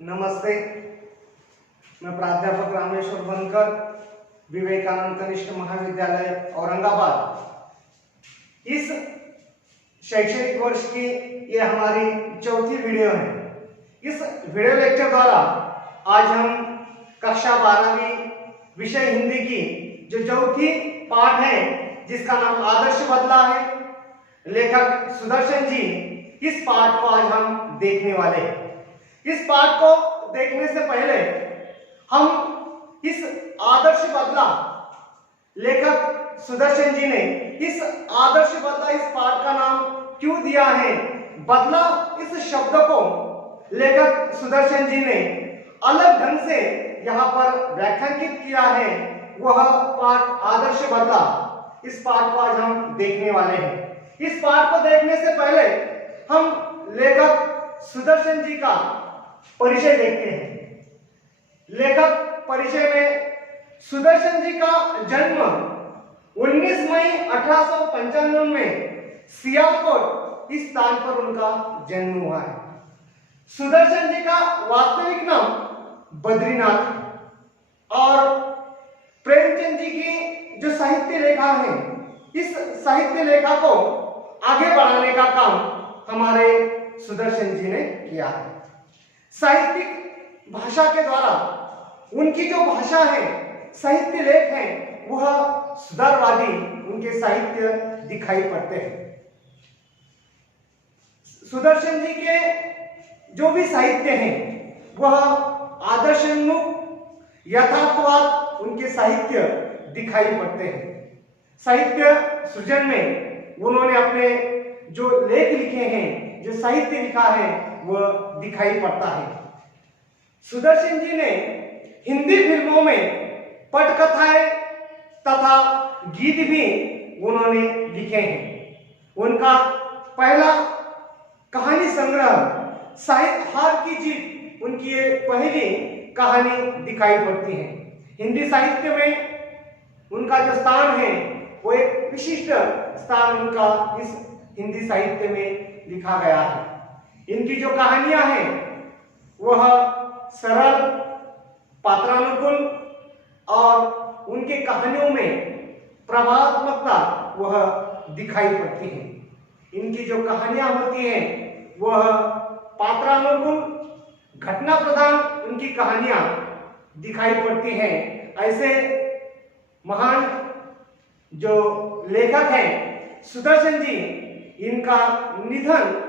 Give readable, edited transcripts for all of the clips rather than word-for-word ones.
नमस्ते, मैं प्राध्यापक रामेश्वर बनकर, विवेकानंद कनिष्ठ महाविद्यालय औरंगाबाद। इस शैक्षणिक वर्ष की ये हमारी चौथी वीडियो है। इस वीडियो लेक्चर द्वारा आज हम कक्षा 12वीं विषय हिंदी की जो चौथी पाठ है, जिसका नाम आदर्श बदला है, लेखक सुदर्शन जी, इस पाठ को आज हम देखने वाले हैं। इस पाठ को देखने से पहले हम इस आदर्श बदला, लेखक सुदर्शन जी ने इस आदर्श बदला इस पाठ का नाम क्यों दिया है, बदला इस शब्द को लेखक सुदर्शन जी ने अलग ढंग से यहाँ पर व्याख्यायित किया है, वह पाठ आदर्श बदला। इस पाठ को आज हम देखने वाले हैं। इस पाठ को देखने से पहले हम लेखक सुदर्शन जी का परिचय देखते हैं। लेखक परिचय में सुदर्शन जी का जन्म 19 मई 1895 में सियालकोट इस स्थान पर उनका जन्म हुआ है। सुदर्शन जी का वास्तविक नाम बद्रीनाथ और प्रेमचंद जी की जो साहित्य लेखा है, इस साहित्य लेखा को आगे बढ़ाने का काम हमारे सुदर्शन जी ने किया है। साहित्यिक भाषा के द्वारा उनकी जो भाषा है, साहित्य लेख है, वह सुधारवादी उनके साहित्य दिखाई पड़ते हैं। सुदर्शन जी के जो भी साहित्य हैं, वह आदर्शोन्मुख यथार्थवाद उनके साहित्य दिखाई पड़ते हैं। साहित्य सृजन में उन्होंने अपने जो लेख लिखे हैं, जो साहित्य लिखा है, वह दिखाई पड़ता है। सुदर्शन जी ने हिंदी फिल्मों में पटकथाएं तथा गीत भी उन्होंने लिखे हैं। उनका पहला कहानी संग्रह साहित्य हार की जीत, उनकी ये पहली कहानी दिखाई पड़ती है। हिंदी साहित्य में उनका जो स्थान है, वो एक विशिष्ट स्थान उनका इस हिंदी साहित्य में लिखा गया है। इनकी जो कहानियां हैं, वह सरल, पात्रानुकूल और उनके कहानियों में प्रभावात्मकता वह दिखाई पड़ती है। इनकी जो कहानियां होती हैं, वह पात्रानुकूल, घटना प्रधान उनकी कहानियां दिखाई पड़ती हैं। ऐसे महान जो लेखक हैं सुदर्शन जी, इनका निधन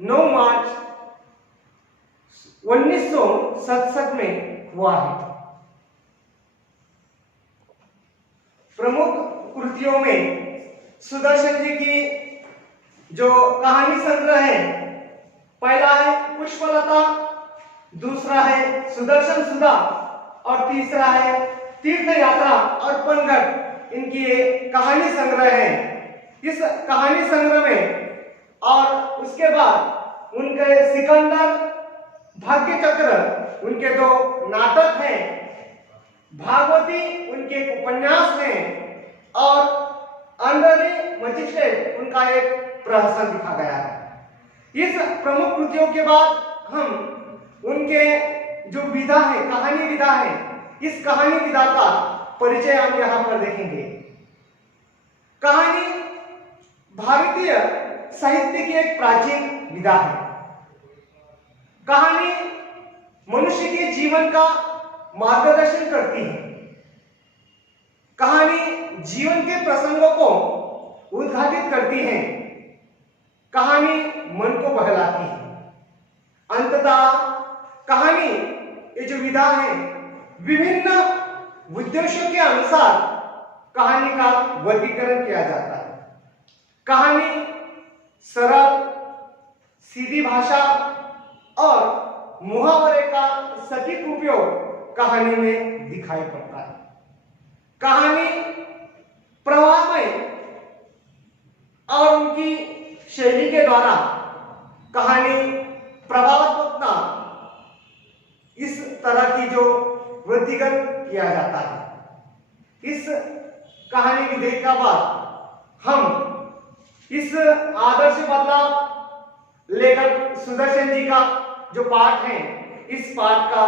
9 मार्च 1967 में हुआ है। प्रमुख कृतियों में सुदर्शन जी की जो कहानी संग्रह है, पहला है पुष्पलता, दूसरा है सुदर्शन सुधा और तीसरा है तीर्थ यात्रा और पनघट। इनकी ये कहानी संग्रह है। इस कहानी संग्रह में और उसके बाद उनके सिकंदर, भाग्य चक्र उनके 2 नाटक हैं, भागवती उनके उपन्यास हैं और अंडरी मजिस्ट्रेट उनका एक प्रहसन लिखा गया है। इस प्रमुख कृतियों के बाद हम उनके जो विधा है, कहानी विधा है, इस कहानी विधा का परिचय हम यहां पर देखेंगे। कहानी भारतीय साहित्य की एक प्राचीन विधा है। कहानी मनुष्य के जीवन का मार्गदर्शन करती है। कहानी जीवन के प्रसंगों को उद्घाटित करती है। कहानी मन को बहलाती है। अंततः कहानी ये जो विधा है, विभिन्न उद्देश्यों के अनुसार कहानी का वर्गीकरण किया जाता है। कहानी सरल, सीधी भाषा और मुहावरे का सटीक उपयोग कहानी में दिखाई पड़ता है। कहानी प्रवाहमय और उनकी शैली के द्वारा कहानी प्रभावात्मकता इस तरह की जो वृद्धिगत किया जाता है। इस कहानी की देखने के बाद हम इस आदर्श बदला लेखक सुदर्शन जी का जो पाठ है इस पाठ का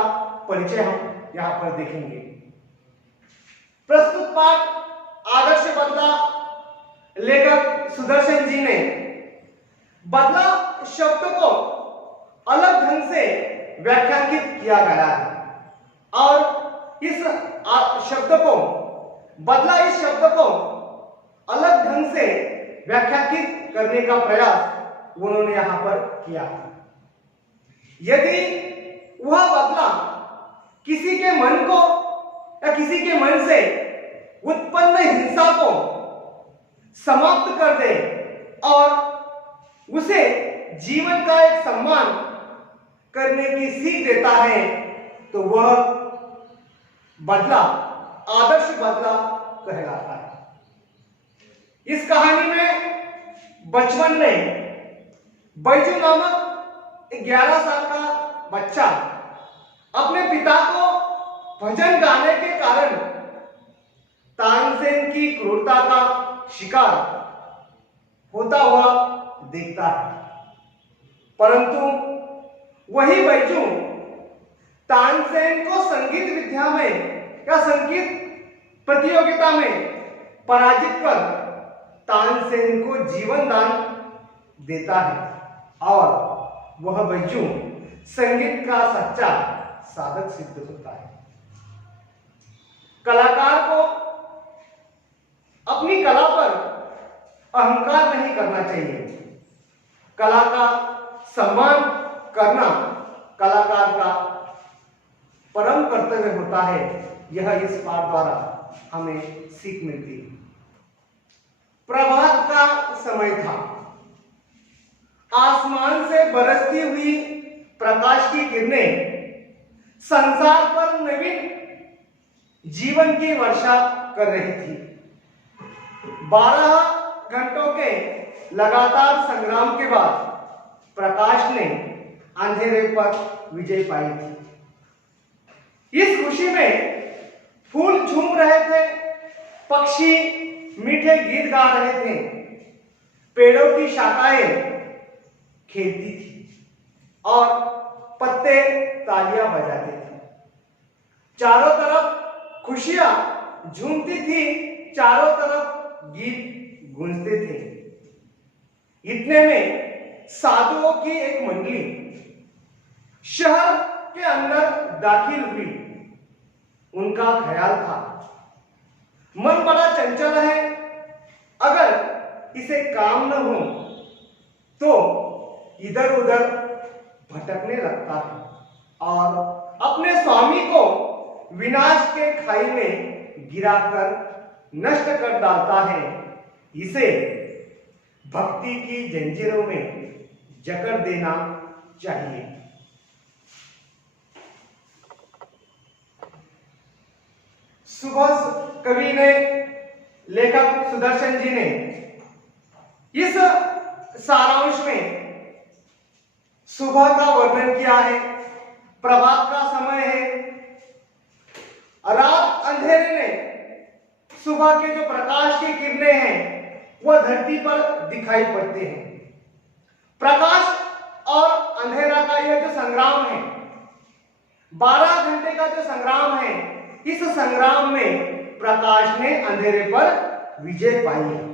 परिचय हम यहाँ पर देखेंगे। प्रस्तुत पाठ आदर्श बदला लेखक सुदर्शन जी ने बदला शब्द को अलग ढंग से व्याख्यायित किया गया है और इस शब्द को बदला इस शब्द को अलग ढंग से व्याख्यायित करने का प्रयास उन्होंने यहां पर किया है। यदि वह बदला किसी के मन को या किसी के मन से उत्पन्न हिंसा को समाप्त कर दे और उसे जीवन का एक सम्मान करने की सीख देता है तो वह बदला आदर्श बदला कहलाता है। इस कहानी में बचपन में बैजू नामक 11 साल का बच्चा अपने पिता को भजन गाने के कारण तानसेन की क्रूरता का शिकार होता हुआ देखता है, परंतु वही बैजू तानसेन को संगीत विद्या में या संगीत प्रतियोगिता में पराजित कर तानसेन को जीवन दान देता है और वह बैजू संगीत का सच्चा साधक सिद्ध होता है। कलाकार को अपनी कला पर अहंकार नहीं करना चाहिए। कला का सम्मान करना कलाकार का परम कर्तव्य होता है। यह इस पाठ द्वारा हमें सीख मिलती है। प्रभात का समय था। आसमान से बरसती हुई प्रकाश की किरणें संसार पर नवीन जीवन की वर्षा कर रही थी। 12 घंटों के लगातार संग्राम के बाद प्रकाश ने अंधेरे पर विजय पाई थी। इस खुशी में फूल झूम रहे थे, पक्षी मीठे गीत गा रहे थे, पेड़ों की शाखाएं खेलती थी और पत्ते तालियां बजाते थे। चारों तरफ खुशियां झूमती थी, चारों तरफ गीत गूंजते थे। इतने में साधुओं की एक मंडली शहर के अंदर दाखिल हुई। उनका ख्याल था, मन बड़ा चंचल है, अगर इसे काम न हो तो इधर उधर भटकने लगता है और अपने स्वामी को विनाश के खाई में गिराकर नष्ट कर डालता है। इसे भक्ति की जंजीरों में जकड़ देना चाहिए। सुबह कवि ने, लेखक सुदर्शन जी ने इस सारांश में सुबह का वर्णन किया है। प्रभात का समय है, रात अंधेरे में सुबह के जो प्रकाश की किरणें हैं वह धरती पर दिखाई पड़ते हैं। प्रकाश और अंधेरा का यह जो संग्राम है, 12 घंटे का जो संग्राम है, इस संग्राम में प्रकाश ने अंधेरे पर विजय पाई है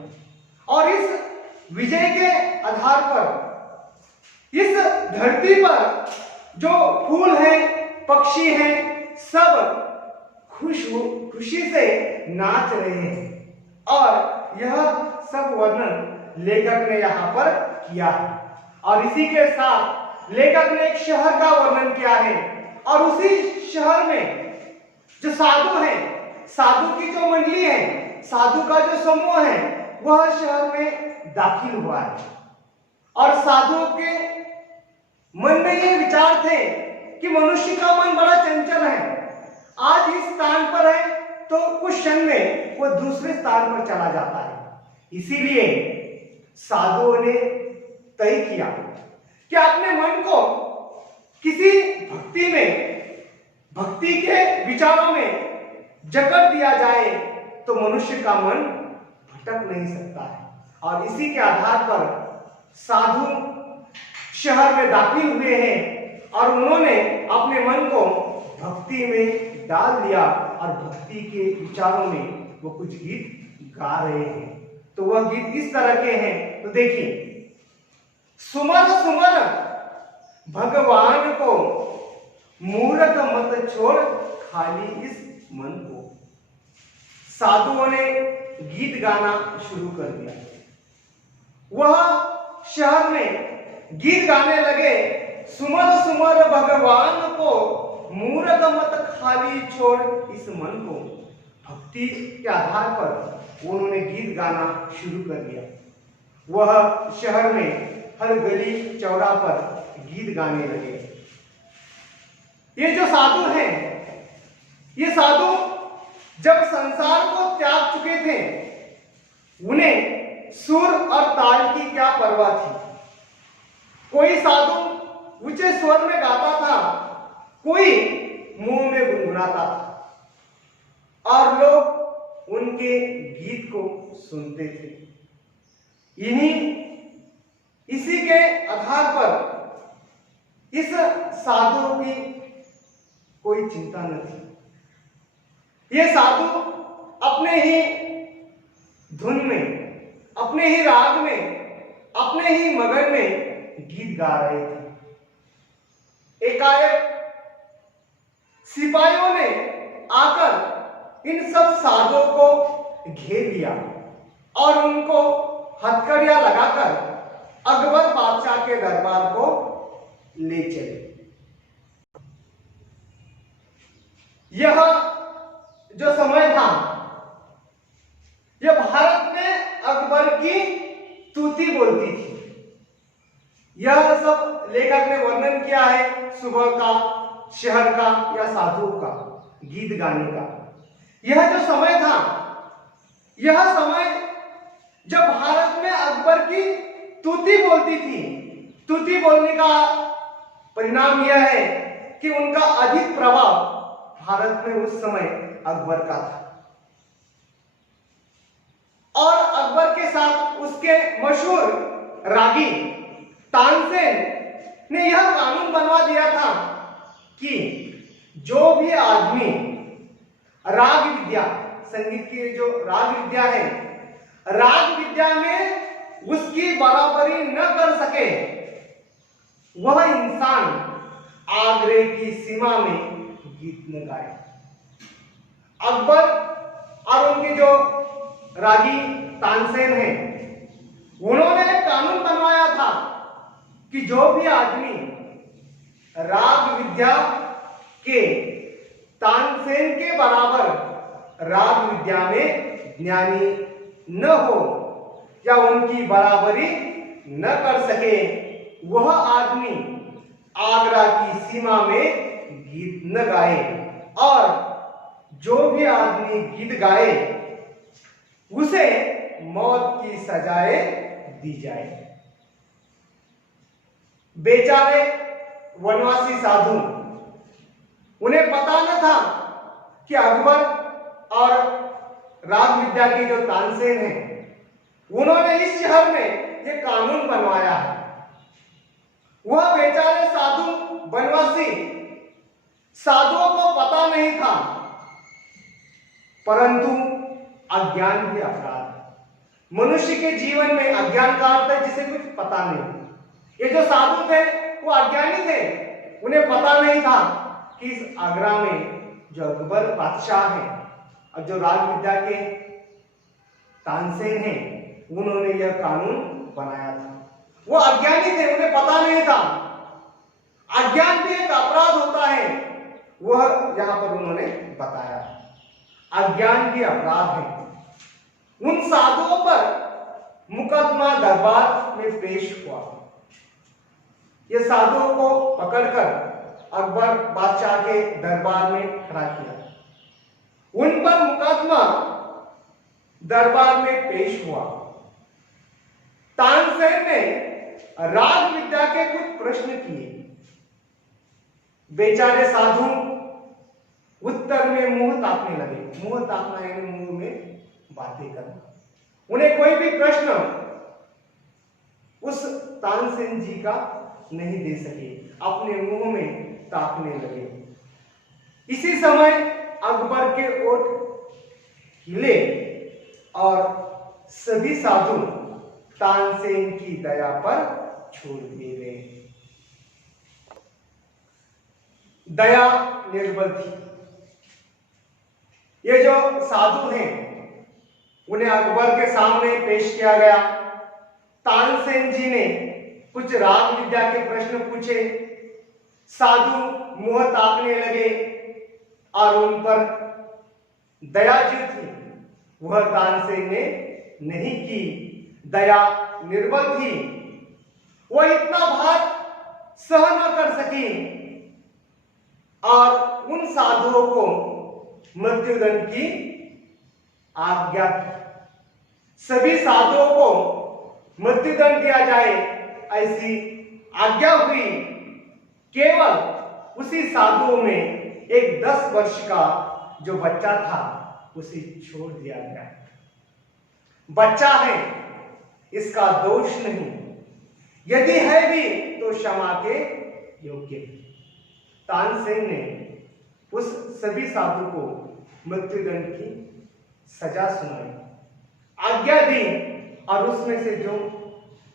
और इस विजय के आधार पर इस धरती पर जो फूल हैं, पक्षी हैं, सब खुशी से नाच रहे हैं और यह सब वर्णन लेखक ने यहाँ पर किया है। और इसी के साथ लेखक ने एक शहर का वर्णन किया है और उसी शहर में जो साधु हैं, साधु की जो मंडली है, साधु का जो समूह है, वह शहर में दाखिल हुआ है और साधुओं के मन में ये विचार थे कि मनुष्य का मन बड़ा चंचल है, आज इस स्थान पर है तो कुछ क्षण में वह दूसरे स्थान पर चला जाता है। इसीलिए साधुओं ने तय किया कि अपने मन को किसी भक्ति के विचारों में जकड़ दिया जाए तो मनुष्य का मन भटक नहीं सकता है। और इसी के आधार पर साधु शहर में दाखिल हुए हैं और उन्होंने अपने मन को भक्ति में डाल दिया और भक्ति के विचारों में वो कुछ गीत गा रहे हैं। तो वह गीत इस तरह के हैं, तो देखिए, सुमर सुमर भगवान को, मूर्ख मत छोड़ खाली इस मन को। साधुओं ने गीत गाना शुरू कर दिया। वह शहर में गीत गाने लगे, सुमर सुमर भगवान को, मूर्ख मत खाली छोड़ इस मन को। भक्ति के आधार पर उन्होंने गीत गाना शुरू कर दिया। वह शहर में हर गली चौरा पर गीत गाने लगे। ये जो साधु हैं, ये साधु जब संसार को त्याग चुके थे, उन्हें सुर और ताल की क्या परवाह थी। कोई साधु ऊंचे स्वर में गाता था, कोई मुंह में गुनगुनाता था और लोग उनके गीत को सुनते थे। इसी के आधार पर इस साधु की कोई चिंता न थी। ये साधु अपने ही धुन में, अपने ही राग में, अपने ही मगन में गीत गा रहे थे। एकाएक सिपाहियों ने आकर इन सब साधुओं को घेर लिया और उनको हथकड़ियां लगाकर अकबर बादशाह के दरबार को ले चले। यह जो समय था, यह भारत में अकबर की तूती बोलती थी। यह सब लेखक ने वर्णन किया है सुबह का, शहर का या साधुओं का गीत गाने का। यह जो समय था, यह समय जब भारत में अकबर की तूती बोलती थी। तूती बोलने का परिणाम यह है कि उनका अधिक प्रभाव भारत में उस समय अकबर का था। और अकबर के साथ उसके मशहूर रागी तानसेन ने यह कानून बनवा दिया था कि जो भी आदमी राग विद्या, संगीत की जो राग विद्या है, राग विद्या में उसकी बराबरी न कर सके, वह इंसान आगरे की सीमा में गीत न गाए। अकबर और उनके जो रागी तानसेन हैं, उन्होंने एक कानून बनवाया था कि जो भी आदमी राग विद्या के तानसेन के बराबर राग विद्या में ज्ञानी न हो या उनकी बराबरी न कर सके, वह आदमी आगरा की सीमा में गीत न गाए। और जो भी आदमी गीत गाए उसे मौत की सजाएं दी जाए। बेचारे वनवासी साधु, उन्हें पता न था कि अकबर और राग विद्या के जो तानसेन हैं, उन्होंने इस शहर में ये कानून बनवाया है। वह बेचारे साधु वनवासी साधुओं को पता नहीं था, परंतु अज्ञान भी अपराध है। मनुष्य के जीवन में अज्ञान का अर्थ है जिसे कुछ पता नहीं। ये जो साधु थे वो अज्ञानी थे, उन्हें पता नहीं था कि इस आगरा में जो अकबर बादशाह है और जो राग विद्या के तानसेन हैं, उन्होंने यह कानून बनाया था। वो अज्ञानी थे, उन्हें पता नहीं था। अज्ञान भी एक अपराध होता है, वह यहां पर उन्होंने बताया। अज्ञान भी अपराध है। उन साधुओं पर मुकदमा दरबार में पेश हुआ। ये साधुओं को पकड़कर अकबर बादशाह के दरबार में खड़ा किया। उन पर मुकदमा दरबार में पेश हुआ। तानसेन ने राग विद्या के कुछ प्रश्न किए। बेचारे साधु उत्तर में मुंह ताकने लगे। मुंह ताकना यानी मुंह में बातें करना। उन्हें कोई भी प्रश्न उस तानसेन जी का नहीं दे सके। अपने मुंह में ताकने लगे। इसी समय अकबर के ओठ हिले और सभी साधु तानसेन की दया पर छोड़ दिए गए। दया निर्बल थी। ये जो साधु हैं उन्हें अकबर के सामने पेश किया गया। तानसेन जी ने कुछ राग विद्या के प्रश्न पूछे। साधु मुंह ताकने लगे और उन पर दया जो थी वह तानसेन ने नहीं की। दया निर्बल थी। वह इतना भार सह न कर सकी और उन साधुओं को मृत्युदंड की आज्ञा की। सभी साधुओं को मृत्युदंड दिया जाए ऐसी आज्ञा हुई। केवल उसी साधुओं में एक 10 वर्ष का जो बच्चा था उसे छोड़ दिया गया। बच्चा है, इसका दोष नहीं, यदि है भी तो क्षमा के योग्य। तानसेन ने उस सभी साधु को मृत्युदंड की सजा सुनाई, आज्ञा दी और उसमें से जो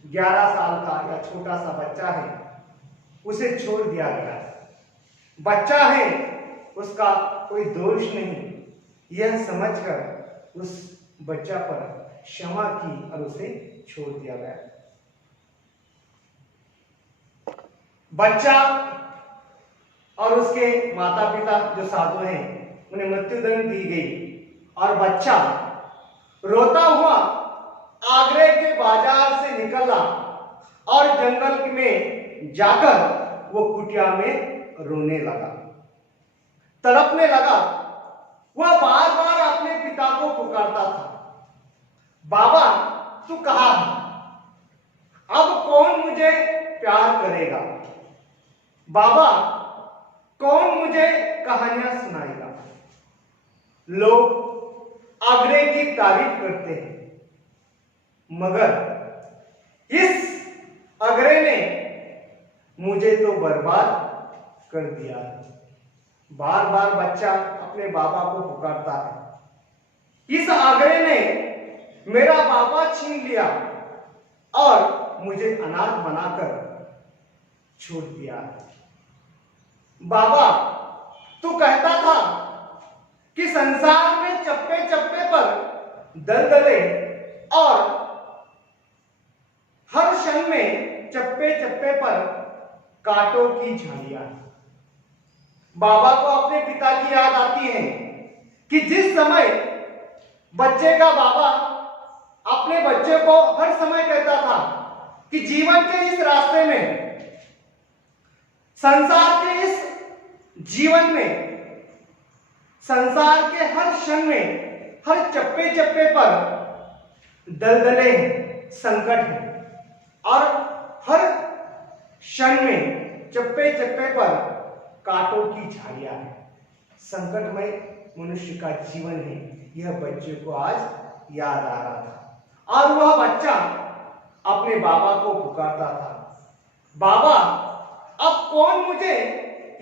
11 साल का या छोटा सा बच्चा है उसे छोड़ दिया गया। बच्चा है, उसका कोई दोष नहीं, यह समझकर उस बच्चा पर क्षमा की और उसे छोड़ दिया गया। बच्चा और उसके माता पिता जो साधु हैं उन्हें मृत्युदंड दी गई और बच्चा रोता हुआ आगरे के बाजार से निकला और जंगल में जाकर वो कुटिया में रोने लगा, तड़पने लगा। वह बार बार अपने पिता को पुकारता था, बाबा तू कहाँ है? अब कौन मुझे प्यार करेगा? बाबा कौन मुझे कहानियां सुनाएगा? लोग आगरे की तारीफ करते हैं मगर इस आगरे ने मुझे तो बर्बाद कर दिया। बार बार बच्चा अपने बाबा को पुकारता है, इस आगरे ने मेरा बाबा छीन लिया और मुझे अनाथ बनाकर छोड़ दिया। बाबा तू कहता था कि संसार में चप्पे चप्पे पर दलदले और हर क्षण में चप्पे चप्पे पर कांटों की झाड़ियां। बाबा को अपने पिता की याद आती है कि जिस समय बच्चे का बाबा अपने बच्चे को हर समय कहता था कि जीवन के इस रास्ते में, संसार के इस जीवन में, संसार के हर क्षण में, हर चप्पे चप्पे पर दलदले हैं, संकट है और हर क्षण में चप्पे चप्पे पर कांटों की झाड़ियां है। संकटमय मनुष्य का जीवन है। यह बच्चे को आज याद आ रहा था और वह बच्चा अपने बाबा को पुकारता था, बाबा अब कौन मुझे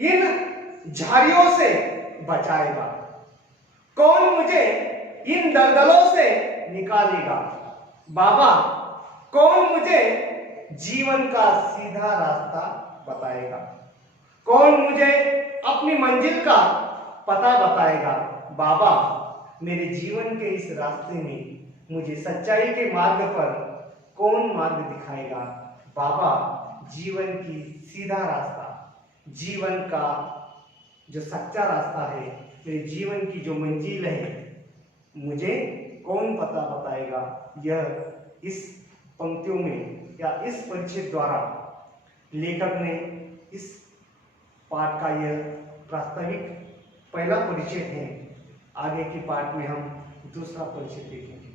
इन झाड़ियों से बचाएगा? कौन मुझे इन दलदलों से निकालेगा? बाबा कौन मुझे जीवन का सीधा रास्ता बताएगा? कौन मुझे अपनी मंजिल का पता बताएगा? बाबा मेरे जीवन के इस रास्ते में मुझे सच्चाई के मार्ग पर कौन मार्ग दिखाएगा? बाबा जीवन की सीधा रास्ता, जीवन का जो सच्चा रास्ता है, मेरे जीवन की जो मंजिल है, मुझे कौन पता बताएगा? यह इस पंक्तियों में या इस परिच्छेद द्वारा लेखक ने इस पाठ का यह प्रास्ताविक पहला परिच्छेद है। आगे के पाठ में हम दूसरा परिच्छेद देखेंगे।